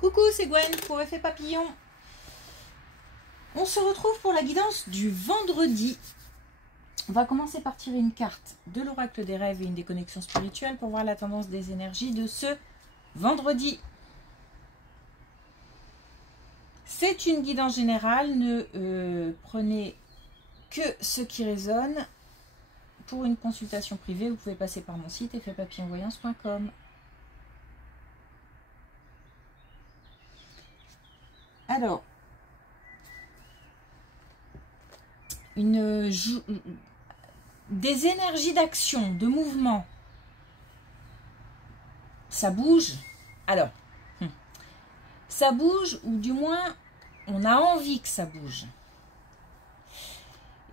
Coucou, c'est Gwen pour Effet Papillon. On se retrouve pour la guidance du vendredi. On va commencer par tirer une carte de l'oracle des rêves et une des connexions spirituelles pour voir la tendance des énergies de ce vendredi. C'est une guidance générale, ne prenez que ce qui résonne. Pour une consultation privée, vous pouvez passer par mon site effetpapillonvoyance.com. Alors, des énergies d'action, de mouvement, ça bouge. Alors, ça bouge, ou du moins, on a envie que ça bouge.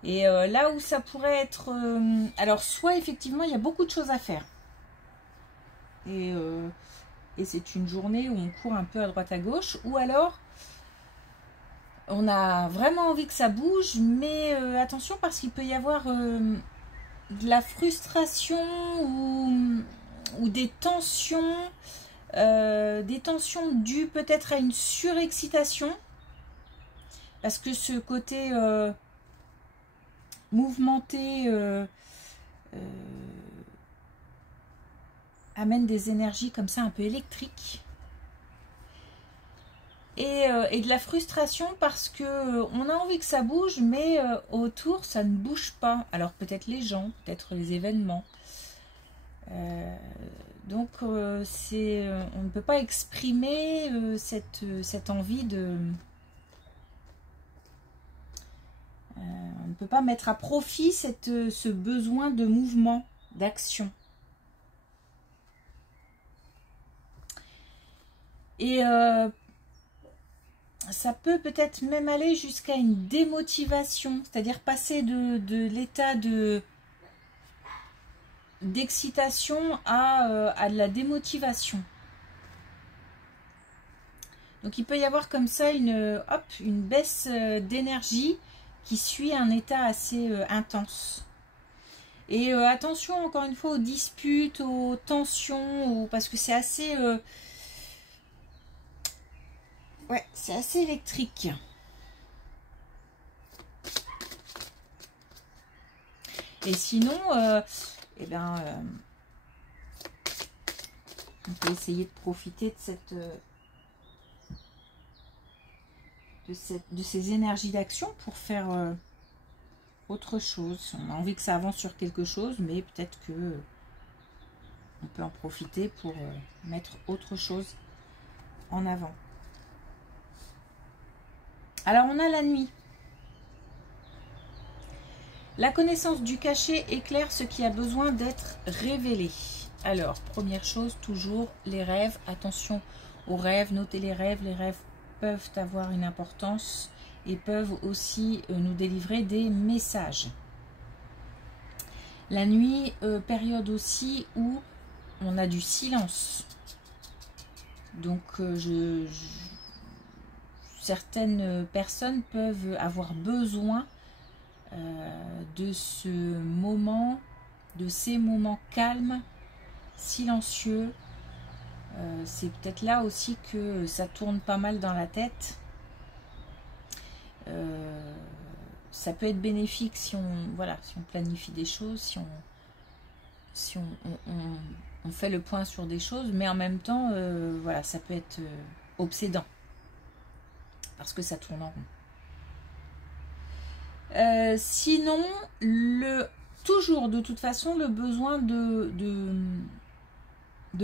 Et là où ça pourrait être... alors, soit effectivement, il y a beaucoup de choses à faire. Et c'est une journée où on court un peu à droite à gauche. Ou alors, on a vraiment envie que ça bouge, mais attention parce qu'il peut y avoir de la frustration ou des tensions dues peut-être à une surexcitation. Parce que ce côté... mouvementé amène des énergies comme ça un peu électriques et de la frustration parce que on a envie que ça bouge mais autour ça ne bouge pas. Alors peut-être les gens, peut-être les événements, donc c'est on ne peut pas exprimer cette envie de... on ne peut pas mettre à profit ce besoin de mouvement, d'action. Et ça peut peut-être même aller jusqu'à une démotivation, c'est-à-dire passer de l'état d'excitation à de la démotivation. Donc il peut y avoir comme ça une baisse d'énergie qui suit un état assez intense. Et attention encore une fois aux disputes, aux tensions, parce que c'est assez... ouais, c'est assez électrique. Et sinon, eh ben, on peut essayer de profiter de ces énergies d'action pour faire autre chose. On a envie que ça avance sur quelque chose, mais peut-être que on peut en profiter pour mettre autre chose en avant. Alors on a la nuit. La connaissance du cachet éclaire ce qui a besoin d'être révélé. Alors, première chose, toujours les rêves. Attention aux rêves, notez les rêves. Les rêves peuvent avoir une importance et peuvent aussi nous délivrer des messages. La nuit, période aussi où on a du silence. Donc, certaines personnes peuvent avoir besoin de ce moment, de ces moments calmes, silencieux. C'est peut-être là aussi que ça tourne pas mal dans la tête. Ça peut être bénéfique si on planifie des choses, si on fait le point sur des choses, mais en même temps, voilà, ça peut être obsédant parce que ça tourne en rond. Sinon, toujours de toute façon le besoin de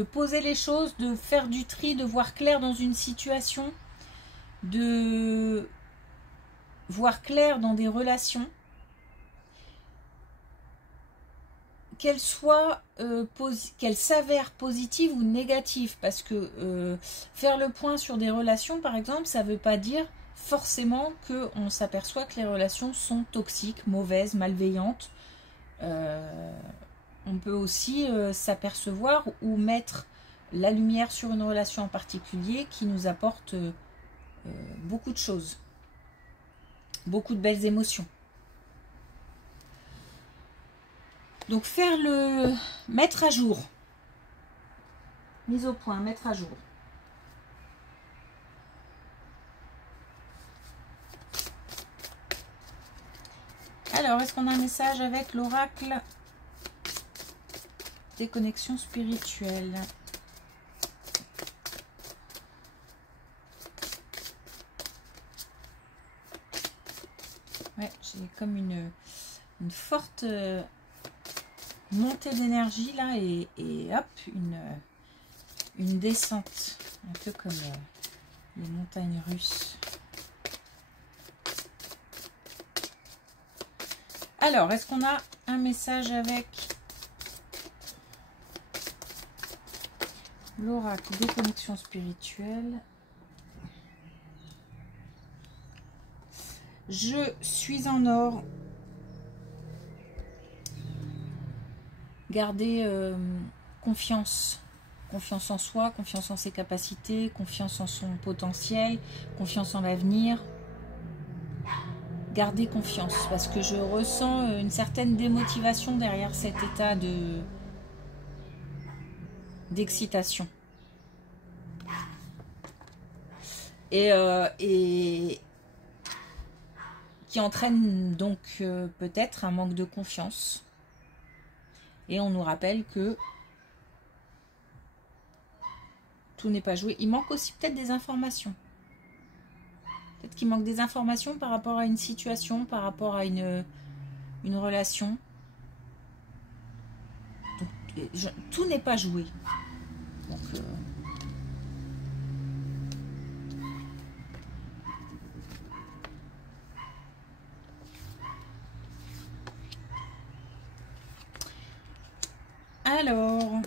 poser les choses, de faire du tri, de voir clair dans une situation, de voir clair dans des relations, qu'elles s'avèrent positives ou négatives, parce que faire le point sur des relations par exemple, ça ne veut pas dire forcément qu'on s'aperçoit que les relations sont toxiques, mauvaises, malveillantes. On peut aussi s'apercevoir ou mettre la lumière sur une relation en particulier qui nous apporte beaucoup de choses, beaucoup de belles émotions. Donc mettre à jour, mise au point, mettre à jour. Alors, est-ce qu'on a un message avec l'oracle des connexions spirituelles? Ouais, j'ai comme une forte montée d'énergie là et hop, une descente. Un peu comme les montagnes russes. Alors, est-ce qu'on a un message avec l'oracle des connexions spirituelles? Je suis en or. Gardez confiance. Confiance en soi, confiance en ses capacités, confiance en son potentiel, confiance en l'avenir. Gardez confiance parce que je ressens une certaine démotivation derrière cet état d'excitation. Et qui entraîne donc peut-être un manque de confiance. Et on nous rappelle que tout n'est pas joué. Il manque aussi peut-être des informations. Peut-être qu'il manque des informations par rapport à une situation, par rapport à une relation. Donc, tout n'est pas joué. Donc, alors,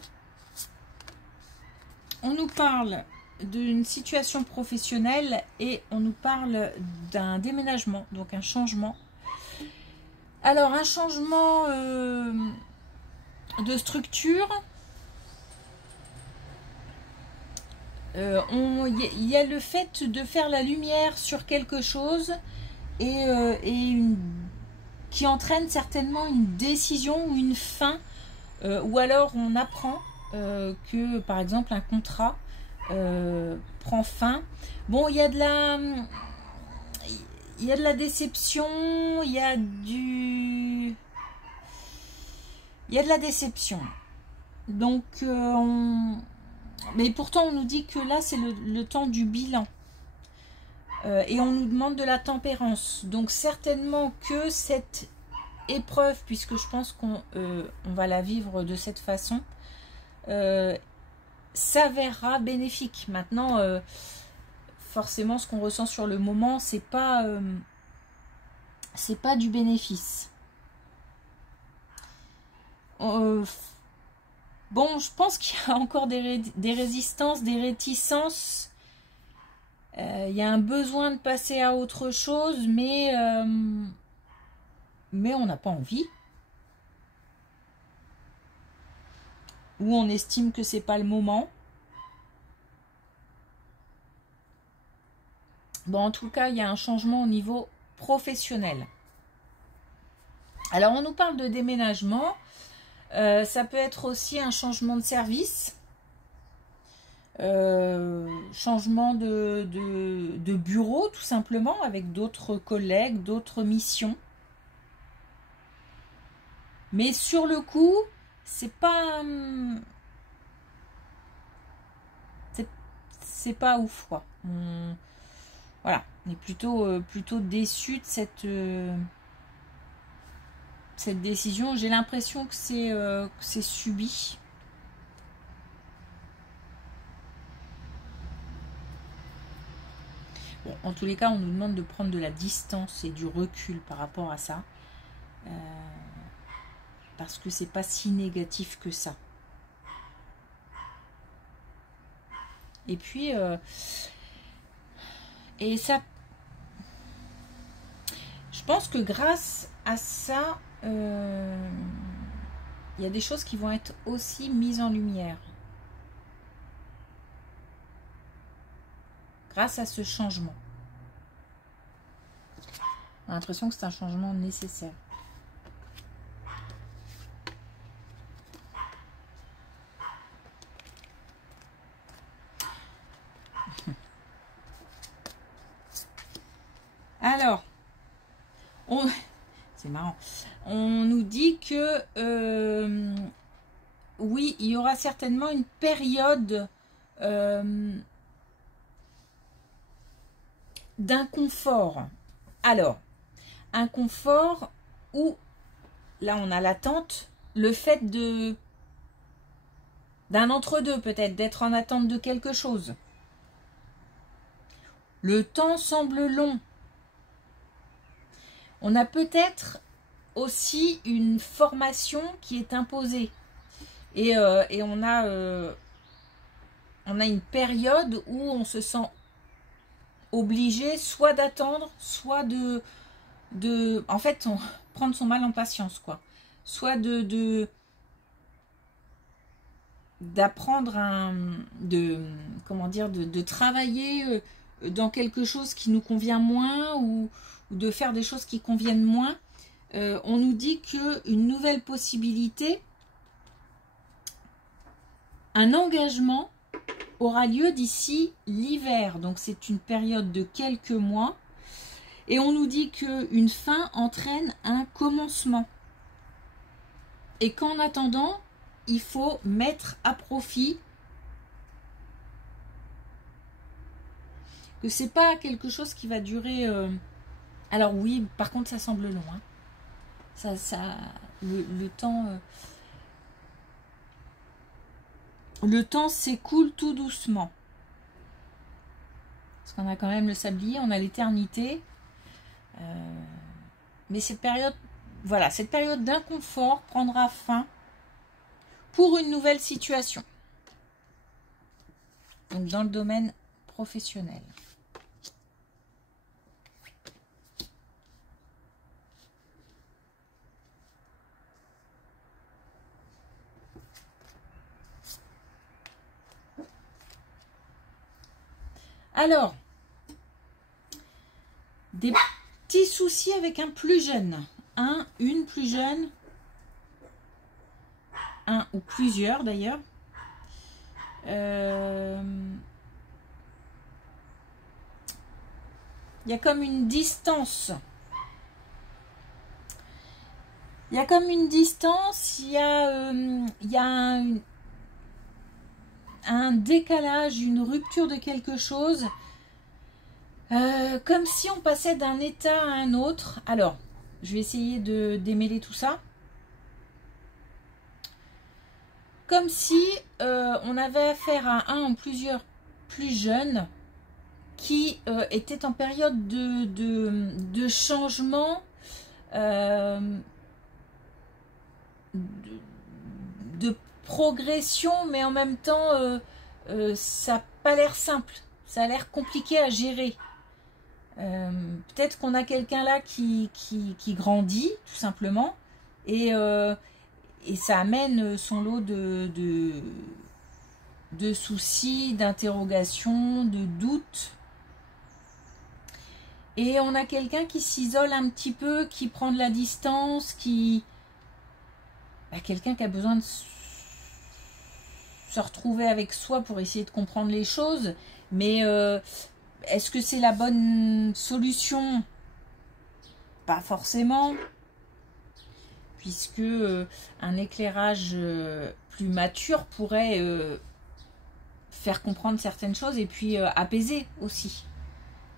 on nous parle d'une situation professionnelle et on nous parle d'un déménagement, donc un changement. Alors, un changement de structure. Il y a le fait de faire la lumière sur quelque chose qui entraîne certainement une décision ou une fin, ou alors on apprend que par exemple un contrat prend fin. Bon, il y a de la déception, il y a de la déception. Donc mais pourtant on nous dit que là c'est le temps du bilan. Et on nous demande de la tempérance. Donc certainement que cette épreuve, puisque je pense qu'on va la vivre de cette façon, s'avérera bénéfique. Maintenant, forcément, ce qu'on ressent sur le moment, c'est pas du bénéfice. Bon, je pense qu'il y a encore des résistances, des réticences. Il y a un besoin de passer à autre chose, mais on n'a pas envie. Ou on estime que c'est pas le moment. Bon, en tout cas, il y a un changement au niveau professionnel. Alors, on nous parle de déménagement. Ça peut être aussi un changement de service. Changement de bureau, tout simplement, avec d'autres collègues, d'autres missions. Mais sur le coup, c'est pas ouf, quoi. Voilà, on est plutôt déçu de cette décision. J'ai l'impression que c'est subi. Bon, en tous les cas, on nous demande de prendre de la distance et du recul par rapport à ça. Parce que c'est pas si négatif que ça. Et puis, et ça, je pense que grâce à ça, il y a des choses qui vont être aussi mises en lumière. Grâce à ce changement. On a l'impression que c'est un changement nécessaire. Alors, c'est marrant. On nous dit que oui, il y aura certainement une période d'inconfort. Alors, inconfort où, là on a l'attente, le fait d'un entre-deux peut-être, d'être en attente de quelque chose. Le temps semble long. On a peut-être aussi une formation qui est imposée. Et on a une période où on se sent obligé soit d'attendre, soit en fait, prendre son mal en patience, quoi. Soit d'apprendre comment dire, de travailler dans quelque chose qui nous convient moins ou de faire des choses qui conviennent moins. On nous dit qu'une nouvelle possibilité, un engagement aura lieu d'ici l'hiver. Donc c'est une période de quelques mois. Et on nous dit qu'une fin entraîne un commencement. Et qu'en attendant, il faut mettre à profit que c'est pas quelque chose qui va durer. Alors oui, par contre, ça semble long. Hein. Le temps. Le temps s'écoule tout doucement. Parce qu'on a quand même le sablier, on a l'éternité. Mais cette période, voilà, cette période d'inconfort prendra fin pour une nouvelle situation. Donc dans le domaine professionnel. Alors, des petits soucis avec un plus jeune. Une plus jeune. Un ou plusieurs d'ailleurs. Il y a comme une distance. Il y a comme une distance. Il y a un décalage, une rupture de quelque chose. Comme si on passait d'un état à un autre. Alors, je vais essayer de démêler tout ça. Comme si on avait affaire à un ou plusieurs plus jeunes qui étaient en période de changement, de progression, mais en même temps, ça n'a pas l'air simple. Ça a l'air compliqué à gérer. Peut-être qu'on a quelqu'un là qui grandit, tout simplement, et ça amène son lot de soucis, d'interrogations, de doutes. Et on a quelqu'un qui s'isole un petit peu, qui prend de la distance, quelqu'un qui a besoin de se retrouver avec soi pour essayer de comprendre les choses. Mais est-ce que c'est la bonne solution? Pas forcément. Puisque un éclairage plus mature pourrait faire comprendre certaines choses et puis apaiser aussi.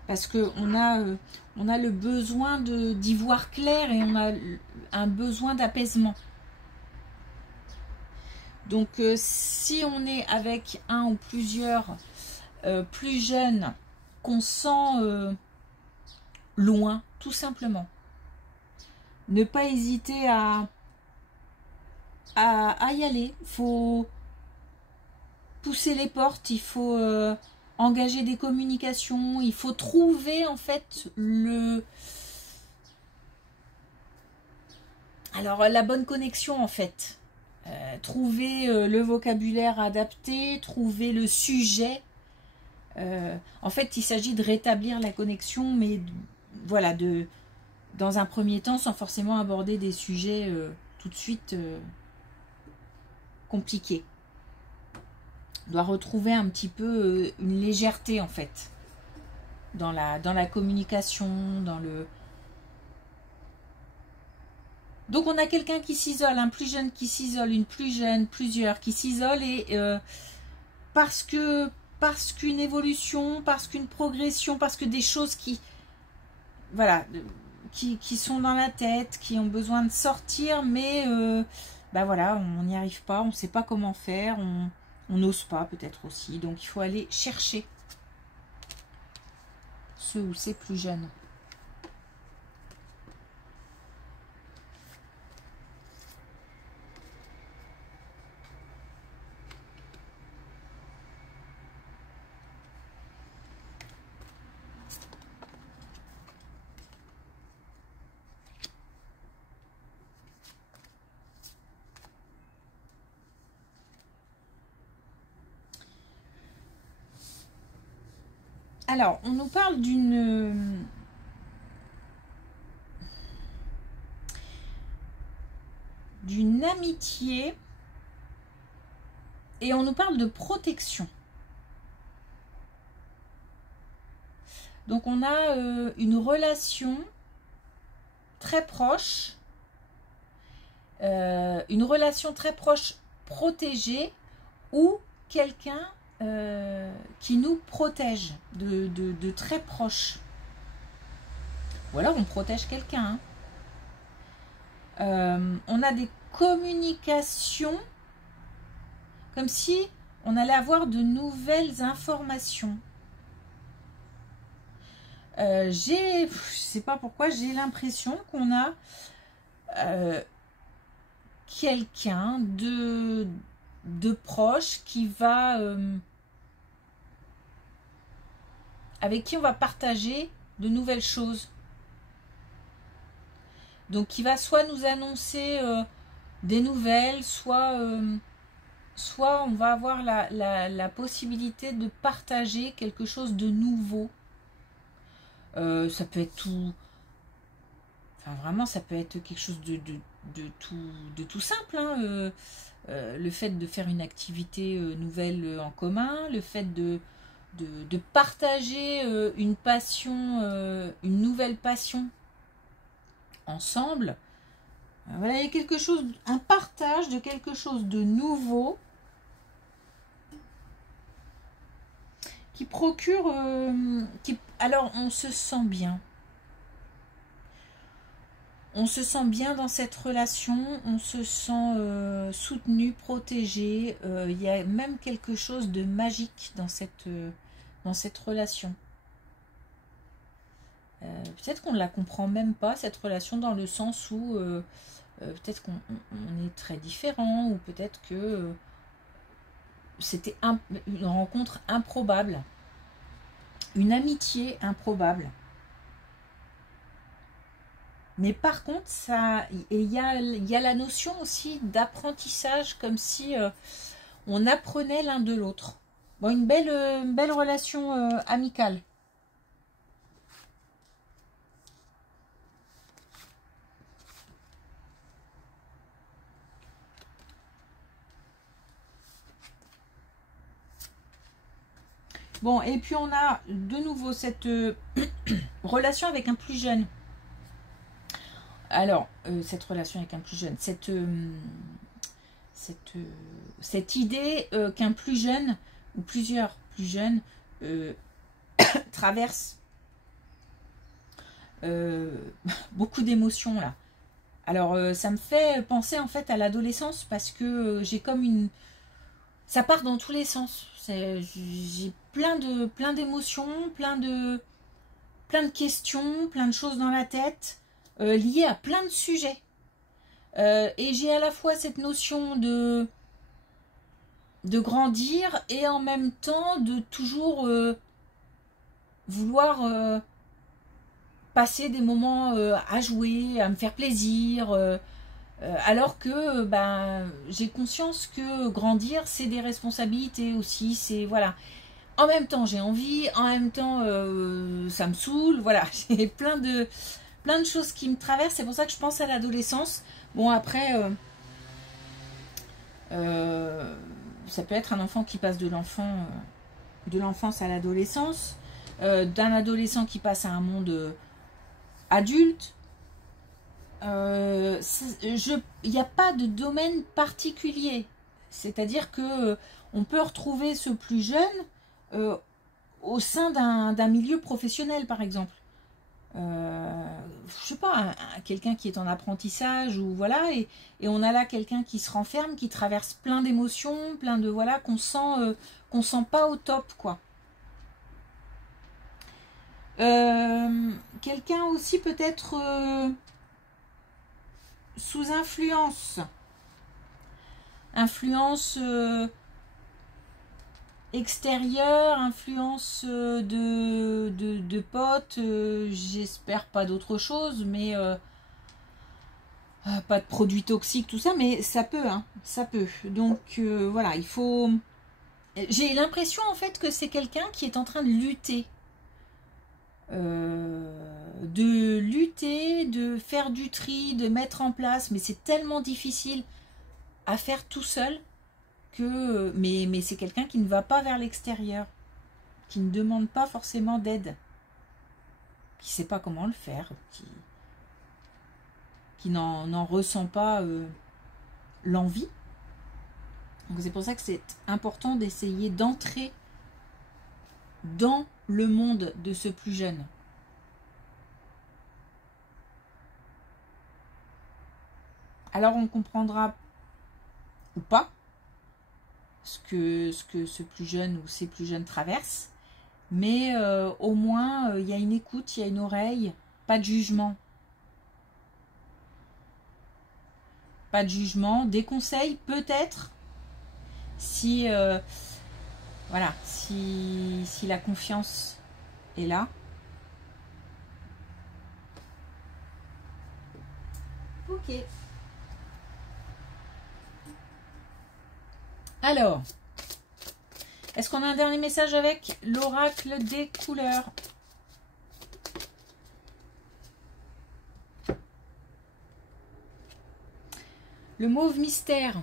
Parce qu'on a le besoin d'y voir clair et on a un besoin d'apaisement. Donc si on est avec un ou plusieurs plus jeunes qu'on sent loin, tout simplement, ne pas hésiter à y aller. Il faut pousser les portes, il faut engager des communications, il faut trouver en fait la bonne connexion en fait. Trouver le vocabulaire adapté, trouver le sujet. En fait, il s'agit de rétablir la connexion, mais voilà, dans un premier temps, sans forcément aborder des sujets tout de suite compliqués. On doit retrouver un petit peu une légèreté en fait dans la communication, Donc on a quelqu'un qui s'isole, un plus jeune qui s'isole, une plus jeune, plusieurs qui s'isolent, et parce qu'une évolution, parce qu'une progression, parce que des choses qui, voilà, qui sont dans la tête, qui ont besoin de sortir, mais ben voilà, on n'y arrive pas, on ne sait pas comment faire, on n'ose pas peut-être aussi, donc il faut aller chercher ceux ou ces plus jeunes. Alors, on nous parle d'une amitié et on nous parle de protection. Donc, on a une relation très proche, protégée, ou quelqu'un qui nous protège de très proche. Ou alors on protège quelqu'un. On a des communications comme si on allait avoir de nouvelles informations. Je sais pas pourquoi, j'ai l'impression qu'on a quelqu'un de proche qui va avec qui on va partager de nouvelles choses. Donc qui va soit nous annoncer des nouvelles, soit on va avoir la possibilité de partager quelque chose de nouveau. Ça peut être tout... Enfin vraiment, ça peut être quelque chose de tout simple. Hein. Le fait de faire une activité nouvelle en commun, le fait de partager une passion, une nouvelle passion ensemble. Voilà, il y a quelque chose, un partage de quelque chose de nouveau qui procure, alors on se sent bien. On se sent bien dans cette relation, on se sent soutenu, protégé. Il y a même quelque chose de magique dans cette relation. Peut-être qu'on ne la comprend même pas, cette relation, dans le sens où peut-être qu'on est très différents, ou peut-être que c'était une rencontre improbable, une amitié improbable. Mais par contre, il y a la notion aussi d'apprentissage, comme si on apprenait l'un de l'autre. Bon, une belle relation amicale. Bon, et puis on a de nouveau cette relation avec un plus jeune. Alors, cette relation avec un plus jeune, cette idée qu'un plus jeune, ou plusieurs plus jeunes, traversent beaucoup d'émotions là. Alors, ça me fait penser en fait à l'adolescence, parce que j'ai comme une... Ça part dans tous les sens. J'ai plein d'émotions, plein de questions, plein de choses dans la tête. Lié à plein de sujets. Et j'ai à la fois cette notion de grandir, et en même temps de toujours vouloir passer des moments à jouer, à me faire plaisir, alors que j'ai conscience que grandir, c'est des responsabilités aussi, c'est voilà. En même temps j'ai envie, en même temps ça me saoule, voilà, j'ai plein de choses qui me traversent. C'est pour ça que je pense à l'adolescence. Bon, après, ça peut être un enfant qui passe de l'enfance à l'adolescence, d'un adolescent qui passe à un monde adulte. il n'y a pas de domaine particulier. C'est-à-dire que on peut retrouver ce plus jeune au sein d'un milieu professionnel, par exemple. Je sais pas, quelqu'un qui est en apprentissage, ou voilà, et on a là quelqu'un qui se renferme, qui traverse plein d'émotions, plein de, voilà, qu'on sent pas au top, quoi. Quelqu'un aussi peut-être sous influence extérieure, influence de potes, j'espère pas d'autre chose, mais pas de produits toxiques, tout ça, mais ça peut, hein, ça peut. Donc voilà, il faut... J'ai l'impression en fait que c'est quelqu'un qui est en train de lutter. De faire du tri, de mettre en place, mais c'est tellement difficile à faire tout seul que mais c'est quelqu'un qui ne va pas vers l'extérieur, qui ne demande pas forcément d'aide, qui sait pas comment le faire, qui n'en ressent pas l'envie. Donc c'est pour ça que c'est important d'essayer d'entrer dans le monde de ce plus jeune. Alors on comprendra ou pas ce que ce plus jeune ou ces plus jeunes traversent, mais au moins il y a une écoute, il y a une oreille, pas de jugement. Pas de jugement, des conseils peut-être, si voilà, si la confiance est là. Ok. Alors, est-ce qu'on a un dernier message avec l'oracle des couleurs? Le mauve mystère.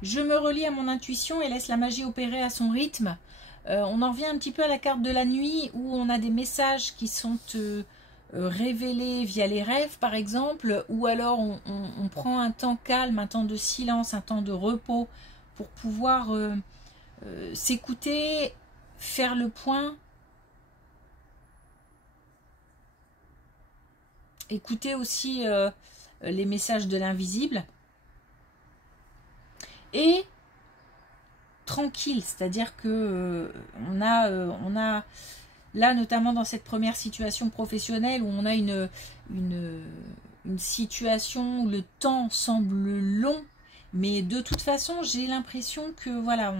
Je me relie à mon intuition et laisse la magie opérer à son rythme. On en revient un petit peu à la carte de la nuit où on a des messages qui sont révélés via les rêves par exemple, ou alors on prend un temps calme, un temps de silence, un temps de repos pour pouvoir s'écouter, faire le point, écouter aussi les messages de l'invisible. Et tranquille, c'est-à-dire que on a là, notamment dans cette première situation professionnelle où on a une situation où le temps semble long, mais de toute façon j'ai l'impression que voilà,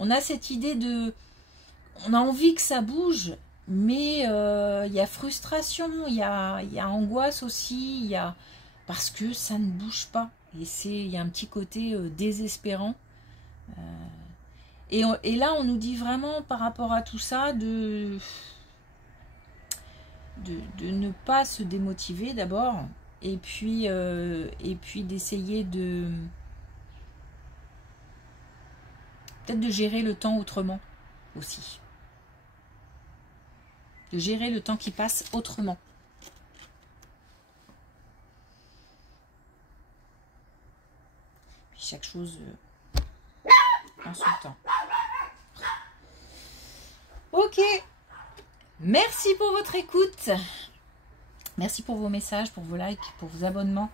on a cette idée on a envie que ça bouge, mais il y a frustration, il y a angoisse aussi, parce que ça ne bouge pas. Et il y a un petit côté désespérant. Et là, on nous dit vraiment par rapport à tout ça de ne pas se démotiver d'abord. Et puis d'essayer peut-être de gérer le temps autrement aussi. De gérer le temps qui passe autrement. Chaque chose en son temps. Ok. Merci pour votre écoute. Merci pour vos messages, pour vos likes, pour vos abonnements.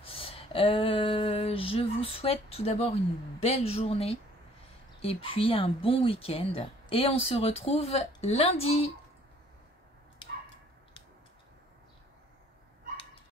Je vous souhaite tout d'abord une belle journée et puis un bon week-end. Et on se retrouve lundi.